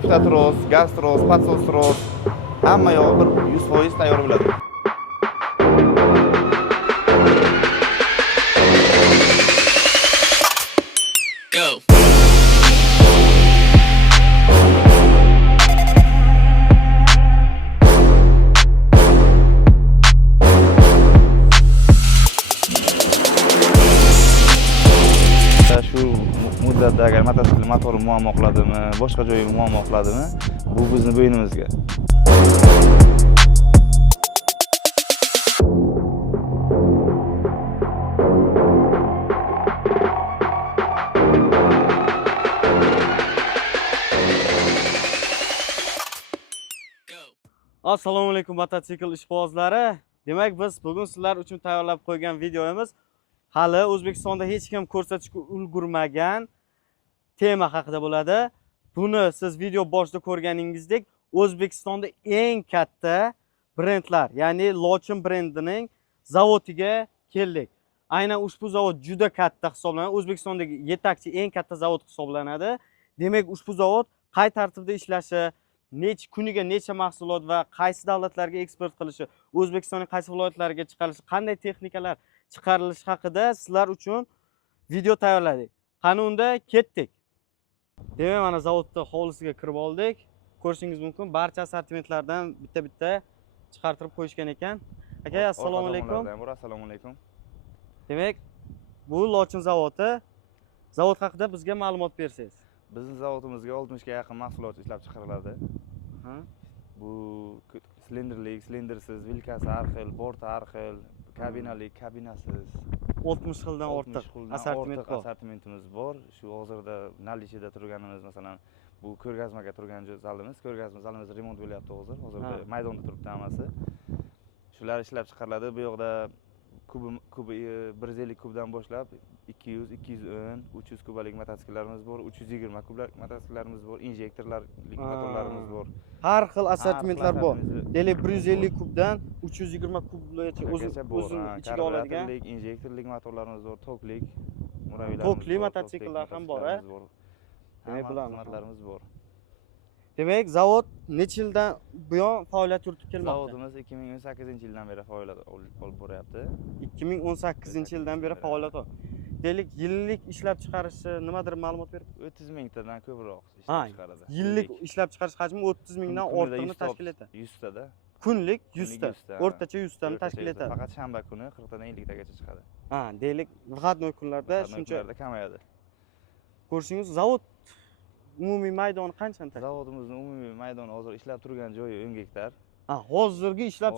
Kuftatros, gastros, patsostros hamma yog'i bir 100% tayyor bo'ladi. Shu muddatda agar mototsikl motori muammo qiladimi, boshqa joyi muammo qiladimi, bu bizni bo'ynimizga. Assalomu alaykum mototsikl ishqibozlari. Demak, biz bugun sizlar uchun tayyorlab qo'ygan videomiz hali O'zbekistonda hech kim ko'rsatishga ulgurmagan tema haqida bo'ladi. Buni siz video boshida ko'rganingizdek, O'zbekistonda eng katta brendlar, ya'ni Lochin brendining zavodiga keldik. Aynan ushbu zavod juda katta hisoblanadi. O'zbekistondagi yetakchi eng katta zavod hisoblanadi. Demak, ushbu zavod qay tartibda ishlashi, kuniga necha mahsulot va qaysi davlatlarga eksport qilishi, O'zbekistonning qaysi viloyatlariga chiqarilishi, qanday texnikalar chiqarilishi haqida sizlar uchun video tayyorladik. Qani unda ketdik. Demak, mana zavodning hovlisiga kirib oldik. Ko'rishingiz mumkin, barcha assortimentlardan bitta-bitta chiqartirib qo'yishgan ekan. Aka, assalomu alaykum. Assalomu alaykum. Demak, bu Lochin zavodi. Zavod haqida bizga ma'lumot bersangiz. Bizning zavodimizga 60 ga yaqin mahsulot ishlab chiqariladi. Bu silindrlik, silindersiz, vilkasi har xil, borti har xil, kabinali, kabinasiz 60 xildan ortiq assortimentimiz bor. Shu hozirda nalishida turganimiz, masalan, bu ko'rgazmaga turgan zalimiz, zalimiz remont bo'lyapti hozir. Hozirda maydonda turibdi hammasi. Shular ishlab chiqariladi. Bu yoqda kubi 150 kubdan boshlab 200, 210, 300 kubalik mototsikllarimiz bor, 320 kubalik mototsikllarimiz bor, injektorlarlik motorlarimiz bor. Har xil assortimentlar bor. Deylik 150 kubdan 320 kubgacha o'zini ichiga oladigan injektorlik motorlarimiz bor, toklik, murabbiylarimiz bor. Tokli mototsikllar ham bor, ha? Demak, bularimiz bor. Demak, zavod necha yildan buyon faoliyat yuritib kelmoqda? Zavodimiz 2018-yildan beri faoliyat olib boryapti. 2018-yildan beri faoliyat olib. Deylik, yillik ishlab chiqarishi nimadir ma'lumot berib? 30 mingtadan ko'proq ishlab chiqaradi. Yillik ishlab chiqarish hajmi 30 mingdan ortiqni tashkil etadi. 100 tada. Kunlik 100 ta, o'rtacha 100 tani tashkil etadi. Faqat shanba kuni 40 tadan 50 tagacha chiqadi. Deylik, выходной kunlarda shuncha kamayadi. Ko'rishingiz, zavod umumiy maydoni qanchanta? Zavodimizning umumiy maydoni hozir ishlab turgan joyi 10 gektar. Hozirgi ishlab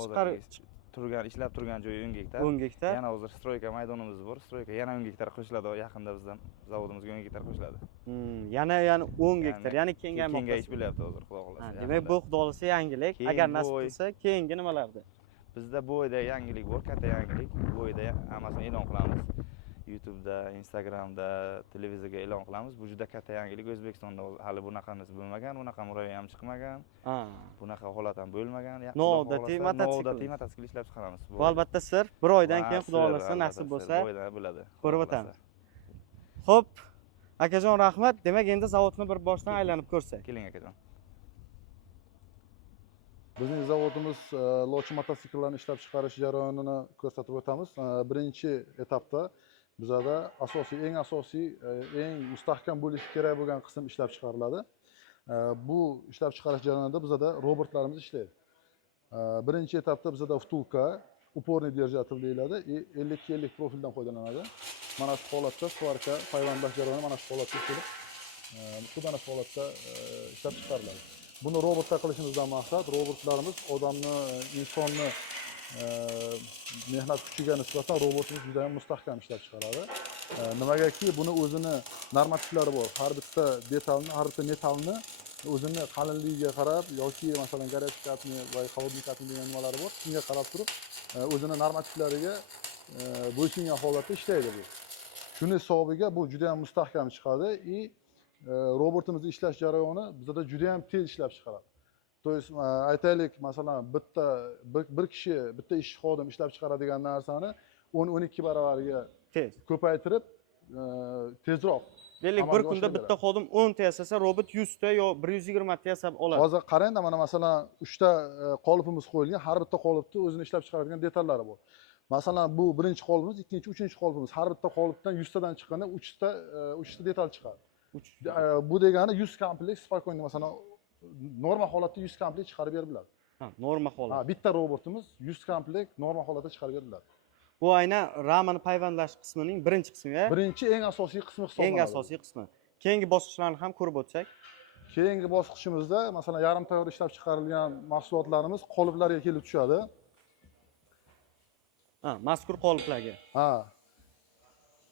turgan joyi 10 gektar. 10 gektar. Yana hozir stroyka maydonimiz bor. Stroyka yana 10 gektar qo'shiladi. Yaqinda bizdan zavodimizga 10 gektar qo'shiladi. Yana 10 gektar. Ya'ni kengaymoqda. Kengayish bo'lyapti hozir, xudo xolasa. Demak, bu xudo xolasa yangilik. Agar nasib qilsa, keyingi nimalarda? Bizda bu oyda yangilik bor, katta yangilik. Bu oyda hammasini e'lon qilamiz. YouTube'da, Instagram'da, televizorga e'lon qilamiz. Bu juda katta yangilik. O'zbekistonda hali bunaqanisi bo'lmagan, bunaqa murabbiy ham chiqmagan. Bunaqa holat ham bo'lmagan. Noodatiy mototsikl ishlab chiqaramiz. Bu albatta sir. Bir oydan keyin xudo xolasa nasib bo'lsa, bo'ladi. Ko'rib o'tamiz. Xo'p, akajon rahmat. Demak, endi zavodni bir boshdan aylanib ko'rsak. Keling akajon. Bizning zavodimiz Lochin mototsikllarni ishlab chiqarish jarayonini ko'rsatib o'tamiz. Birinchi etapda bizada eng asosiy, eng mustahkam bo'lishi kerak bo'lgan qism ishlab chiqariladi. Bu ishlab chiqarish jarayonida bizada robotlarimiz ishlaydi. Birinchi etapda bizada vtulka, uporniy держатель deyiladi, 50-50 profildan foydalanadi. Mana shu holatda svarka, payvandlash jarayoni mana shu holatga kelib, sudanish holatda ishlab chiqariladi. Buni robotda qilishimizdan maqsad robotlarimiz odamni, insonni mehnat kuchiga nisbatan robotimiz juda ham mustahkam ishlab chiqaradi. Nimagaki buni o'zini normativlari bor. Har bitta detalni, har bitta metalni o'zini qalinligiga qarab yoki masalan garajkatni va холодникатni degan nimalari bor. Shunga qarab turib o'zini normativlariga bo'ysungan holatda ishlaydi bu. Shuni hisobiga bu juda ham mustahkam chiqadi va robotimizni ishlash jarayoni bizda juda ham tez ishlab chiqaradi. То есть aytaylik, masalan, bir kishi, bitta ish xodim ishlab chiqaradigan narsani 10-12 baravariga ko'paytirib, tezroq Deylik bir amalga kunda oshiraveradi. bitta xodim 10 ta yasasa, robot 100 ta yo 120 ta yasab oladi. Hozir qarangda, mana masalan 3 ta qolipimiz qo'yilgan, har bitta qolipni o'zini ishlab chiqaradigan detallari bor. Masalan, bu birinchi qolipimiz, ikkinchi, uchinchi qolipimiz. Har bitta qolipdan 100 tadan chiqqanda 3 ta detal chiqadi. Bu degani 100 komplekt spokойно, masalan, normal holatda 100 komplekt chiqarib beriladi. Ha, norma holat. Ha, bitta robotimiz 100 komplekt normal holatda chiqarib beriladi. Bu aynan ramani payvandlash qismining birinchi qismi-ya. Birinchi eng asosiy qismi hisoblanadi. Eng asosiy qismi. Keyingi bosqichlarni ham ko'rib o'tsak. Keyingi bosqichimizda masalan yarim tayyor ishlab chiqarilgan mahsulotlarimiz qoliplarga kelib tushadi. Ha, mazkur qoliplarga. Ha.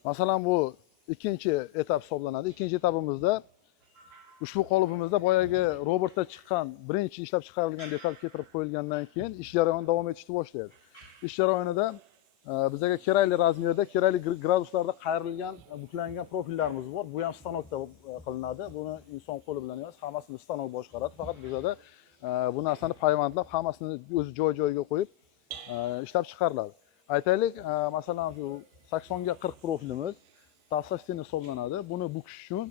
Masalan bu ikkinchi etap hisoblanadi. Ikkinchi etapimizda ushbu qolipimizda boyagi robotda chiqqan birinchi ishlab chiqarilgan detal keltirib qo'yilgandan keyin ish jarayoni davom etishni boshlaydi. Ish jarayonida bizga kerakli razmerda, kerakli graduslarda qayrilgan, buklangan profillarimiz bor. Bu ham stanokda qilinadi. Buni inson qo'li bilan emas, hammasini stanok boshqaradi. Faqat bizda bu narsani payvandlab, hammasini o'z joy-joyiga qo'yib ishlab chiqariladi. Aytaylik, masalan, shu 80 ga 40 profilimiz tasosteni hisoblanadi. Buni bukish uchun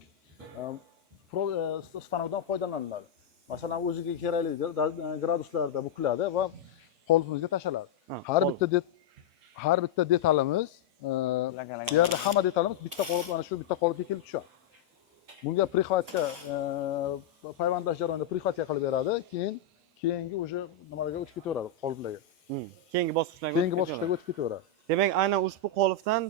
stanokdan foydalaniladi. Masalan, o'ziga kerakli graduslarda bukiladi va qolipimizga tashlanadi. Har bitta detalimiz, bu yerda hamma detalimiz bitta qolip, mana shu bitta qolipga kelib tushadi. Bunga prixvatka, payvandlash jarayonida prixvatka qilib beradi, keyingi o'sha nimalarga o'tib ketaveradi, qoliplarga. Keyingi bosqichlarga o'tib ketaveradi. Demak, aynan ushbu qolipdan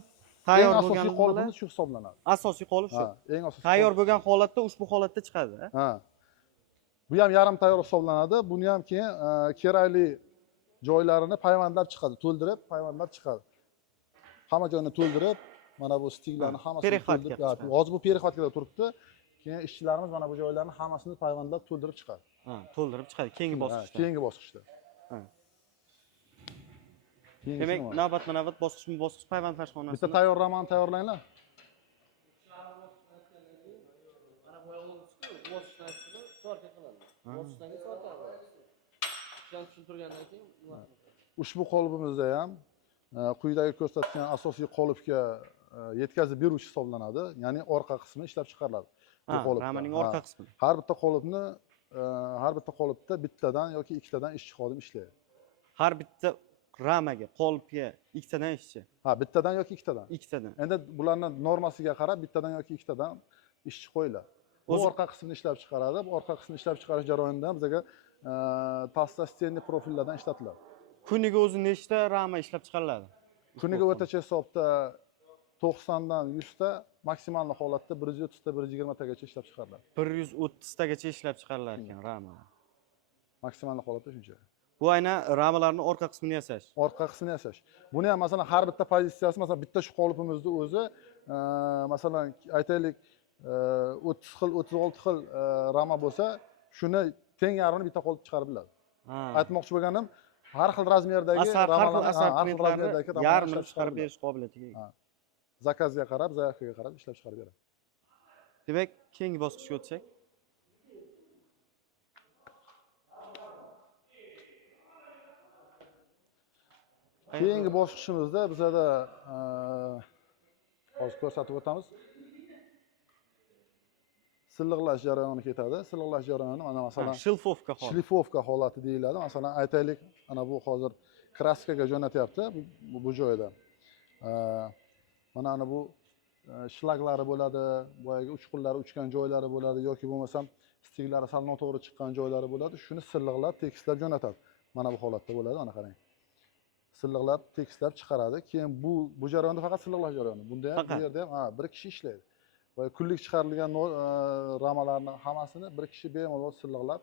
tayyor bo'lgan asosiy qolipimiz shu hisoblanadi. Asosiy qolip shu. Ha, eng asosiy. Tayyor bo'lgan holatda ushbu holatda chiqadi. Ha. Bu ham yarim tayyor hisoblanadi. Buni ham keyin kerakli joylarini payvandlab chiqadi, to'ldirib payvandlab chiqadi. Hamma joyini to'ldirib, mana bu stiklarni hammasini to'ldirib, hozir bu perixvatkada turibdi. Keyin ishchilarimiz mana bu joylarni hammasini payvandlab to'ldirib chiqadi. Ha, to'ldirib chiqadi keyingi bosqichda. Keyingi bosqichda. Ha. Demak, navbatma-navbat bosqich payvandlash xonasida. Bitta tayyor ramani tayyorlanglar. Ushbu qolipimizda ham quyidagi ko'rsatgan asosiy qolipga yetkazib beruvchi hisoblanadi, ya'ni orqa qismi ishlab chiqariladi. Bu qolip ramaning orqa qismi. Har bitta qolipda bittadan yoki ikkitadan ishchi xodim ishlaydi. Har bitta ramaga, qolipga ikkitadan ishchi. Ha, bittadan yoki ikkitadan. Ikkitadan. Endi bularning normasiga qarab bittadan yoki ikkitadan ishchi qo'yiladi. Bu orqa qismini ishlab chiqaradi. Bu orqa qismini ishlab chiqarish jarayonida ham bizga tasosteni profillardan ishlatiladi. Kuniga o'zi nechta rama ishlab chiqariladi? Kuniga o'rtacha hisobda 90 dan 100 ta, maksimal holatda 130 ta, 120 tagacha ishlab chiqariladi. 130 tagacha ishlab chiqarilar ekan rama. Maksimal holatda shuncha. Bu aynan ramalarning orqa qismini yasash. Orqa qismini yasash. Buni ham masalan har bitta pozitsiyasi, masalan bitta shu qolipimizning o'zi, masalan aytaylik 30 xil, 36 xil rama bo'lsa, shuni teng yarmini bitta qolip chiqarib biladi. Aytmoqchi bo'lganim, har xil razmerdagi ramalarni yarmini chiqarib berish qobiliyatiga ega. Zakazga qarab, zaявкаga qarab ishlab chiqarib beradi. Demak, keyingi bosqichga o'tsak. Keyingi bosqichimizda bizda hozir ko'rsatib o'tamiz. Silliqlash jarayoni ketadi. Silliqlash jarayoni mana masalan shlifovka holati deyiladi. Masalan, aytaylik, ana bu hozir kraskaga jo'natyapti bu joyda. Mana bu shlaglari bo'ladi, boyagi uchqunlari uchgan joylari bo'ladi yoki bo'lmasam stiklari sal noto'g'ri chiqqan joylari bo'ladi. Shuni silliqlab, tekislab jo'natadi. Mana bu holatda bo'ladi, mana qarang. Silliqlab, tekislab chiqaradi. Keyin bu jarayonda faqat silliqlash jarayoni. Bunda ham bu yerda ham bir kishi ishlaydi. Va kunlik chiqarilgan ramalarning hammasini bir kishi bemalol silliqlab,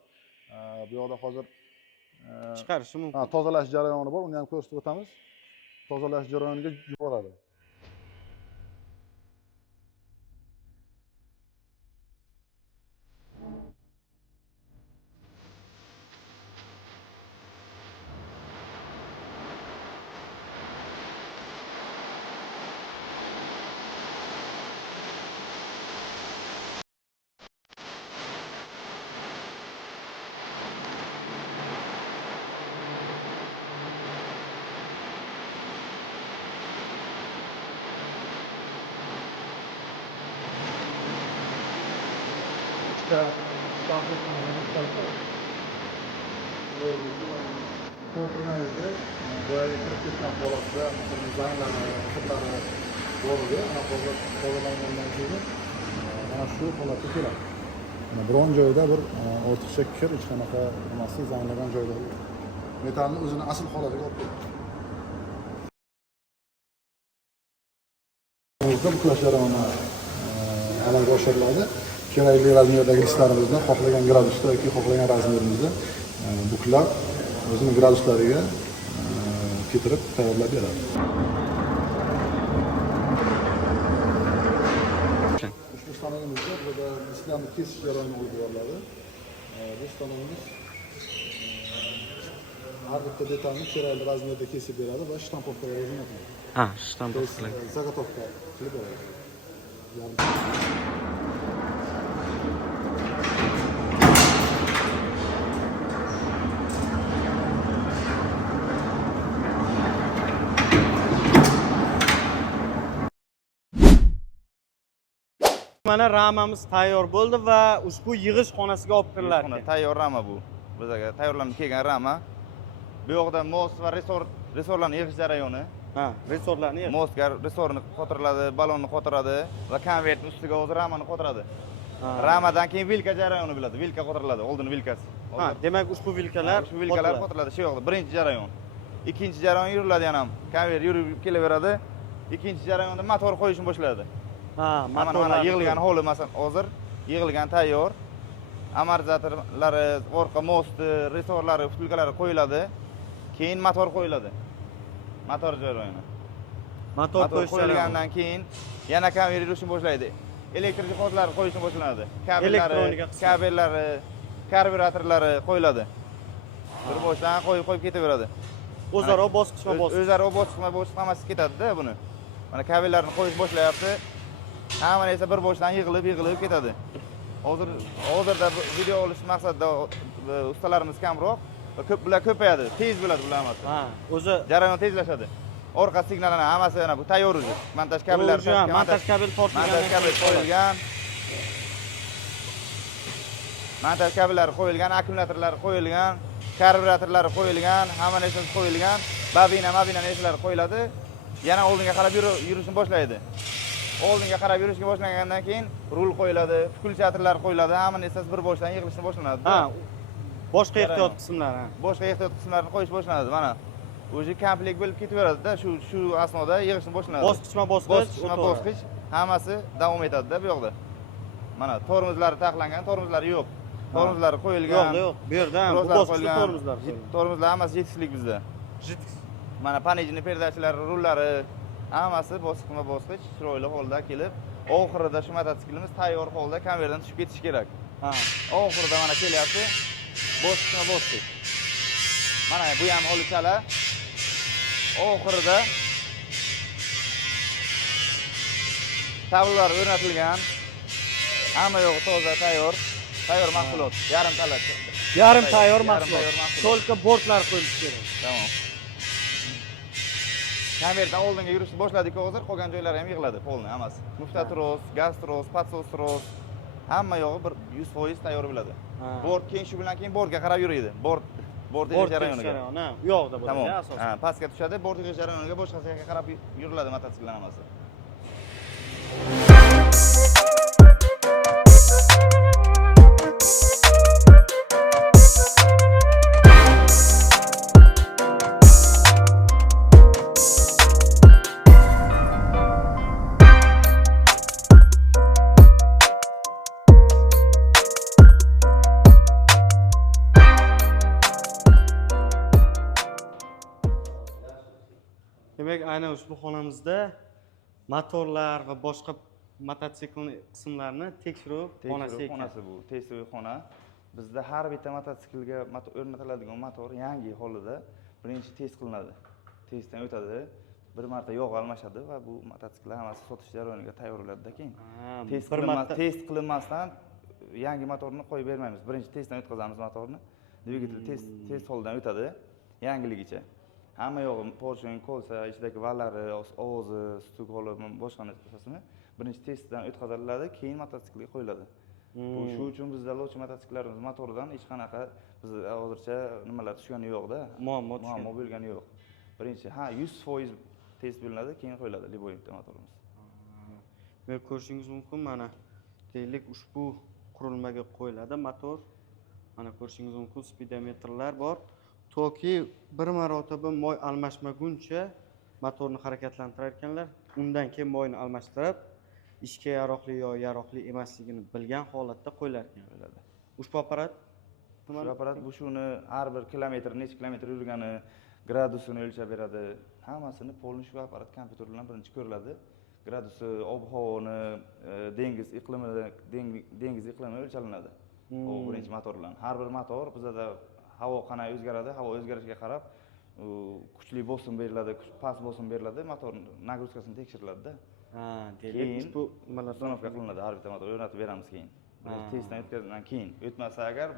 bu yoqda hozir chiqarishi mumkin. Tozalash jarayoni bor, uni ham ko'rsatib o'tamiz. Tozalash jarayoniga yuboradi. ikkita ko'pincha boyaga kirib ketgan holatda zanglarni hisoblari bo'ldi. Ana qo'llangandan keyin mana shu holatga keladi. Biron joyda bir ortiqcha kir hech qanaqa nimasi zanglagan joylar metalni o'zini asl holatiga olib keladi. Buklash jarayoni amalga oshiriladi. Kerakli razmerdagi listlarimizni xohlagan gradusda yoki xohlagan razmerimizda buklab o'zini graduslariga keltirib tayyorlab beradi. Ushbu stanogimizda burada listlarni kesish jarayoni olib boriladi. Bu stanogimiz har bitta detalni kerakli razmerda kesib beradi va shtampovkaga jo'natadi. Ha, shtampovka. Zagotovka qilib beradi. Mana ramamiz tayyor bo'ldi va ushbu yig'ish xonasiga olib kirilar ekan. Tayyor rama bu. Bizga tayyorlanib kelgan rama. Bu yoqda most va resorlarni yig'ish jarayoni. Ha, resorlarni yig'ish. Mostga resorni qotiriladi, balonni qotiradi va konvertning ustiga o'zi ramani qotiradi. Ramadan keyin vilka jarayoni bo'ladi. Vilka qotiriladi, oldin vilkasi. Ha, demak ushbu vilkalar qotiriladi shu yoqda. Birinchi jarayon. Ikkinchi jarayon yuriladi yana ham. Konvert yurib kelaveradi. Ikkinchi jarayonda motor qo'yishni boshlaydi. Ha, motorlar yig'ilgan holi masalan hozir yig'ilgan tayyor. Amortizatorlari, orqa mosti, resorlari, vtulkalari qo'yiladi. Keyin motor qo'yiladi. Motor jarayoni. Motor qo'yilgandan keyin yana konveyер yurishni boshlaydi. Elektr jihozlari qo'yishni boshlanadi. Kabellari, karburatorlari qo'yiladi. Bir boshdan qo'yib ketaveradi. O'zaro bosqichma-bosqich. O'zaro bosqichma-bosqich hammasi ketadi-da buni. Mana kabellarni qo'yish boshlayapti. Hamma narsa bir boshdan yig'ilib ketadi. Hozirda video olish maqsadida ustalarimiz kamroq, bular ko'payadi, tez bo'ladi bular hammasi. Ha, o'zi jarayon tezlashadi. Orqa signallarni hammasi yana bu tayyor o'zi. Montaj kabellari, montaj kabel qo'yilgan. Montaj kabellari qo'yilgan, akkumulyatorlari qo'yilgan, karburatorlari qo'yilgan, hamma narsasi qo'yilgan. Babina narsalari qo'yiladi. Yana oldinga qarab yurishni boshlaydi. Oldinga qarab yurishga boshlagandan keyin rul qo'yiladi, pulsatorlar qo'yiladi, hamma narsasi bir boshdan yig'ilishni boshlanadi. Ha, boshqa ehtiyot qismlari. Boshqa ehtiyot qismlarini qo'yish boshlanadi. Mana o'zi komplekt bo'lib ketaveradi-da, shu asnoda yig'ishni boshlanadi. Bosqichma-bosqich hammasi davom etadi-da bu yoqda. Mana tormozlari taxlangan, tormozlari yo'q. Tormozlari qo'yilgan. Yo'q, bu yerda bu bosqichda tormozlar. Tormozlar hammasi yetkizlik bizda. Mana panejni perdachilari, rullari hammasi bosqichma-bosqich chiroyli holda kelib, oxirida shu mototsiklimiz tayyor holda konveyerdan tushib ketishi kerak. Ha, oxirida mana kelyapti. Bosqichma-bosqich. Mana bu ham olichala. Oxirida tablolar o'rnatilgan. Hamma yo'q toza tayyor mahsulot. Yarim tayyor mahsulot. Только bortlar qo'yilishi kerak. Tamom. Konvertdan oldinga yurishni boshladik hozir, qolgan joylari ham yig'iladi, polni hammasi. Mufta tros, gaz tros, patsos tros, hamma yog'i 100% tayyor bo'ladi. Bort keyin shu bilan keyin bortga qarab yuradi. Bort yig'ish jarayoniga. U yoqda bo'ladi asosan. Ha, pastga tushadi, bort yig'ish jarayoniga boshqasiga qarab yuriladi mototsikl hammasi. Demak, aynan ushbu xonamizda motorlar va boshqa mototsikl qismlarini tekshiruv xonasi ekan. Bu tekshiruv xona. Bizda har bitta mototsiklga o'rnatiladigan motor yangi holida birinchi test qilinadi. Testdan o'tadi. Bir marta yog' almashadi va bu mototsiklar hammasi sotish jarayoniga tayyorlanadi keyin. Test qilinmasdan yangi motorni qo'yib bermaymiz. Birinchi testdan o'tkazamiz motorni. Dvigatel test holdan o'tadi yangiligicha. Hamma yog'i porsheng, kolsa, ichidagi vallari, ovozi, stuk holi, boshqa narsasini birinchi testdan o'tkaziladi, keyin mototsiklga qo'yiladi. Shu uchun bizda Lochi mototsikllarimiz motoridan hech qanaqa biz hozircha nimalar tushgani yo'q-da. Muammo bo'lgani yo'q. Birinchi, 100% test bo'linadi, keyin qo'yiladi Liboyevda motorimiz. Men ko'rishingiz mumkin, mana deylik ushbu qurilmaga qo'yiladi motor. Mana ko'rishingiz mumkin, speedometrlar bor. Toki bir marotaba moy almashmaguncha motorni harakatlantirar ekanlar. Undan keyin moyni almashtirib, ishga yaroqli yo yaroqli emasligini bilgan holatda qo'yilar ekan. Ushbu apparat Shu apparat shuni har bir kilometr, necha kilometr yurgani, gradusini o'lchab beradi. Hammasini polni shu apparat kompyuter bilan birinchi ko'riladi. Gradusi, ob-havoni, dengiz iqlimi o'lchalinadi. Bu birinchi motor bilan. Har bir motor bizda havo qanday o'zgaradi, havo o'zgarishiga qarab kuchli bosim beriladi, past bosim beriladi, motor nagruzkasini tekshiriladi-da. deylik ushbu nimalar uстановка qilinadi, har bitta motor o'rnatib beramiz keyin. Testdan o'tkazgandan keyin o'tmasa agar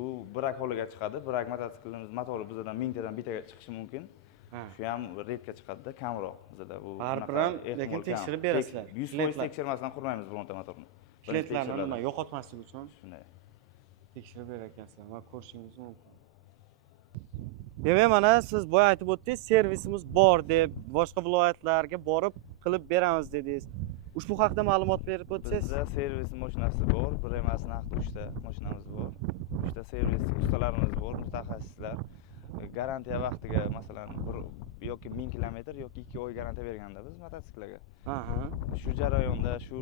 u brak holiga chiqadi. Brak mototsiklimiz motori bizdan mingtadan bittaga chiqishi mumkin. Shu ham redka chiqadi-da, kamroq bizda bu. Har bir ham lekin tekshirib berasizlar. 100% tekshirmasdan qurmaymiz bironta motorni. Shletlarni nima yo'qotmaslik uchun shunday tekshirib berar ekansizlar. Mana ko'rishingiz mumkin. Demak, mana siz boya aytib o'tdingiz, servisimiz bor deb, boshqa viloyatlarga borib qilib beramiz dedingiz. Ushbu haqida ma'lumot berib o'tsangiz. Bizda servis mashinasi bor, bir emas, naqd 3 ta mashinamiz bor. 3 ta servis ustalarimiz bor, mutaxassislar. Garantiya vaqtiga, masalan, yoki 1000 kilometr yoki 2 oy garantiya berganda biz mototsiklga. Shu jarayonda, shu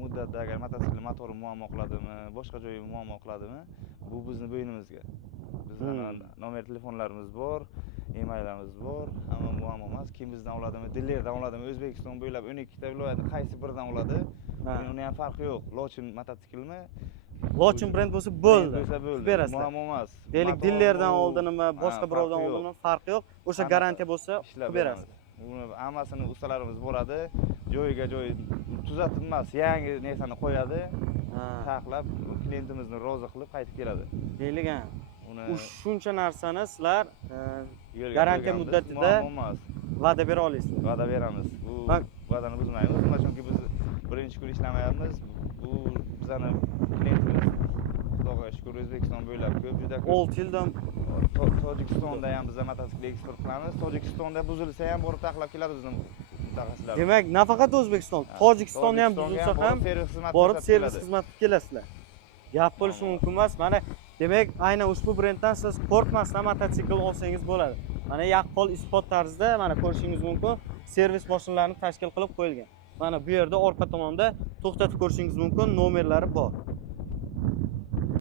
muddatda agar mototsikl motori muammo qiladimi, boshqa joyi muammo qiladimi, bu bizning bo'ynimizga. Bizning nomer telefonlarimiz bor, emaillarimiz bor, hamma muammo emas. Kim bizdan oladimi, dilerdan oladimi, O'zbekiston bo'ylab 12 ta viloyatni qaysi biridan oladi? Uni ham farqi yo'q. Lochin mototsiklmi? Lochin brend bo'lsa bo'ldi. Berasiz. Muammo emas. Deylik, dillerdan oldinmi, boshqa birovdan oldinmi, farqi yo'q. O'sha garantiya bo'lsa qilib berasiz. Uni hammasini ustalarimiz boradi, joyiga joy tuzatib emas, yangi narsani qo'yadi, taxlab klientimizni rozi qilib qaytib keladi. Deylik, shuncha narsani sizlar garantiya muddatida va'da bera olasizlar. Va'da beramiz. Bu va'dani buzmaymiz, chunki biz birinchi kun ishlamayapmiz. Bu bizning klientimiz Xudoga shukr O'zbekiston bo'ylab ko'p, juda ko'p. 6 yildan Tojikistonda ham biz mototsikl eksport qilamiz. Tojikistonda buzilsa ham borib taxlab keladi bizning mutaxassislar. Demak, nafaqat O'zbekiston, Tojikistonda ham buzilsa ham borib servis xizmatiga kelasizlar. Gap bo'lishi mumkin emas. Mana demak, aynan ushbu brenddan siz qo'rqmasdan mototsikl olsangiz bo'ladi. Mana yaqqol isbot tarzida mana ko'rishingiz mumkin, servis mashinalarini tashkil qilib qo'yilgan. Mana bu yerda orqa tomonda to'xtatib ko'rishingiz mumkin, nomerlari bor.